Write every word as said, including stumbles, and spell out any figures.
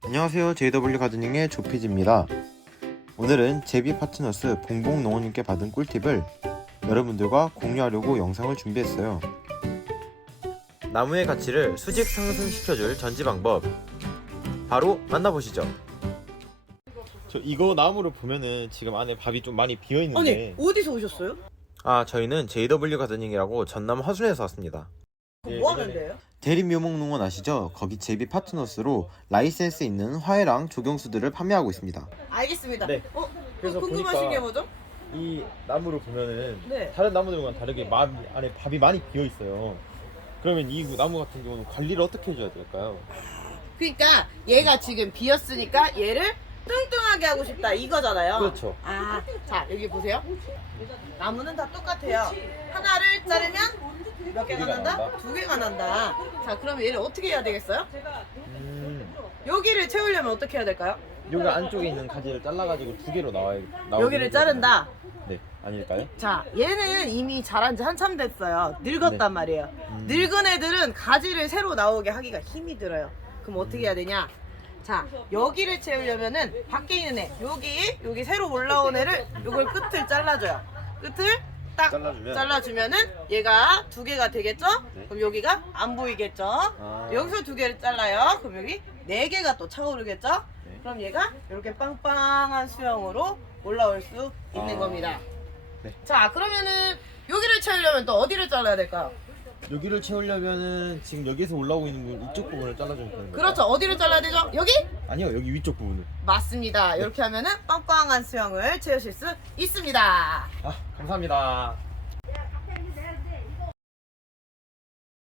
안녕하세요, 제이더블유 가드닝의 조피디입니다. 오늘은 제비 파트너스 봉봉 농원님께 받은 꿀팁을 여러분들과 공유하려고 영상을 준비했어요. 나무의 가치를 수직 상승시켜줄 전지 방법, 바로 만나보시죠. 저 이거 나무를 보면은 지금 안에 밥이 좀 많이 비어있는데, 아니 어디서 오셨어요? 아 저희는 제이더블유 가드닝이라고 전남 화순에서 왔습니다. 그럼 뭐 하면 돼요? 대림묘목농원 아시죠? 거기 제비 파트너스로 라이센스 있는 화해랑 조경수들을 판매하고 있습니다. 알겠습니다. 네. 어? 그래서 궁금하신 보니까 게 뭐죠? 이 나무를 보면은 네. 다른 나무들과는 다르게 마, 안에 밥이 많이 비어 있어요. 그러면 이 나무 같은 경우는 관리를 어떻게 해줘야 될까요? 그러니까 얘가 지금 비었으니까 얘를 뚱뚱하게 하고 싶다 이거잖아요. 그렇죠. 아, 자 여기 보세요. 나무는 다 똑같아요. 하나를 자르면 몇 개가 두 개가 난다? 난다? 두 개가 난다. 자 그럼 얘를 어떻게 해야 되겠어요? 음, 여기를 채우려면 어떻게 해야 될까요? 여기 안쪽에 있는 가지를 잘라가지고 두 개로 나와야 나오는 여기를 자른다. 네, 아닐까요? 자, 얘는 이미 자란 지 한참 됐어요. 늙었단 네. 말이에요. 음. 늙은 애들은 가지를 새로 나오게 하기가 힘이 들어요. 그럼 어떻게 해야 되냐? 자, 여기를 채우려면은 밖에 있는 애, 여기, 여기 새로 올라온 애를 요걸 끝을 잘라줘요. 끝을 딱 잘라주면? 잘라주면은 얘가 두 개가 되겠죠? 네. 그럼 여기가 안 보이겠죠? 아. 여기서 두 개를 잘라요. 그럼 여기 네 개가 또 차오르겠죠? 네. 그럼 얘가 이렇게 빵빵한 수영으로 올라올 수 있는 아. 겁니다. 네. 자, 그러면은 여기를 채우려면 또 어디를 잘라야 될까요? 여기를 채우려면은 지금 여기에서 올라오고 있는 부분, 이쪽 부분을 잘라주면 되는 거예요? 그렇죠. 어디를 잘라야 되죠? 여기? 아니요, 여기 위쪽 부분을. 맞습니다. 이렇게 하면은 빵빵한 수영을 채우실 수 있습니다. 아, 감사합니다.